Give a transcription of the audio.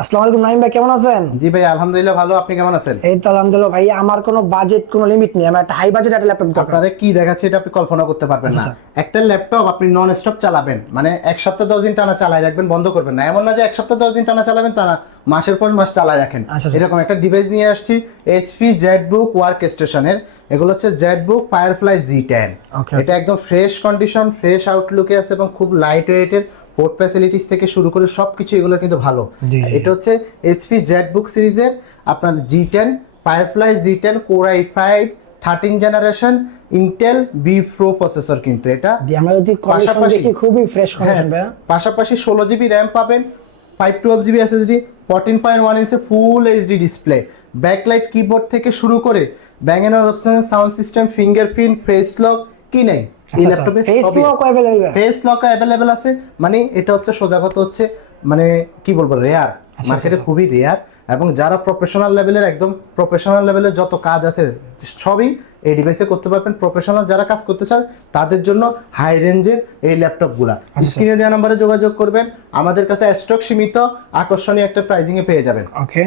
আসসালামু আলাইকুম নাইম ভাই, কেমন আছেন? জি ভাই, আলহামদুলিল্লাহ ভালো। আপনি কেমন আছেন? এই তো আলহামদুলিল্লাহ ভাই, আমার কোনো বাজেট কোনো লিমিট নেই, আমার একটা হাই বাজেট একটা ল্যাপটপ দরকার। আপনারে কি দেখাচ্ছে এটা আপনি কল্পনা করতে পারবেন আচ্ছা না। আচ্ছা। একটা ল্যাপটপ আপনি নন স্টপ চালাবেন, মানে এক সপ্তাহ 10 দিন টানা চালায় রাখবেন, বন্ধ করবেন না। এমন না যে এক সপ্তাহ 10 দিন টানা চালাবেন, তা না, মাসের পর মাস চালায় রাখেন। আচ্ছা আচ্ছা। এরকম একটা ডিভাইস নিয়ে আসছি এইচপি জেটবুক ওয়ার্ক স্টেশনের। এগুলো হচ্ছে জেটবুক ফায়ারফ্লাই জি10। ওকে এটা একদম ফ্রেশ কন্ডিশন, ফ্রেশ আউটলুকে আছে এবং খুব লাইট ওয়েটের। পোর্ট ফ্যাসিলিটিস থেকে শুরু করে সবকিছু এগুলো কিন্তু ভালো। জি জি। এটা হচ্ছে এইচপি জেটবুক সিরিজের আপনার জি10 firefly জি10 core i5 13 generation Intel B pro processor কিন্তু এটা। জি, আমরা যদি কন্ডিশন পাশাপাশি দেখি খুবই ফ্রেশ কন্ডিশন ভাই। পাশাপাশি 16 জিবি র্যাম পাবেন, 512 GB SSD, 14.1 inch full HD display, backlight keyboard থেকে শুরু করে bang and option, sound system, fingerprint, face lock, কি নেই এই ল্যাপটপে? ফেস লক अवेलेबल ভাই? ফেস লক অ্যাভেলেবেল আছে। মানে এটা হচ্ছে সোজা কথা হচ্ছে, মানে কি বলবো, রেয়ার, মার্কেটে খুবই রেয়ার। এবং যারা প্রফেশনাল লেভেলের, একদম প্রফেশনাল লেভেলের যত কাজ আছে সবই এই ডিভাইসে করতে পারবেন। প্রফেশনাল যারা কাজ করতে চান তাদের জন্য হাই রেঞ্জের এই ল্যাপটপগুলা স্ক্রিনে দেওয়া নম্বরে যোগাযোগ করবেন। আমাদের কাছে স্টক সীমিত, আকর্ষণীয় একটা প্রাইজিং এ পেয়ে যাবেন। ওকে।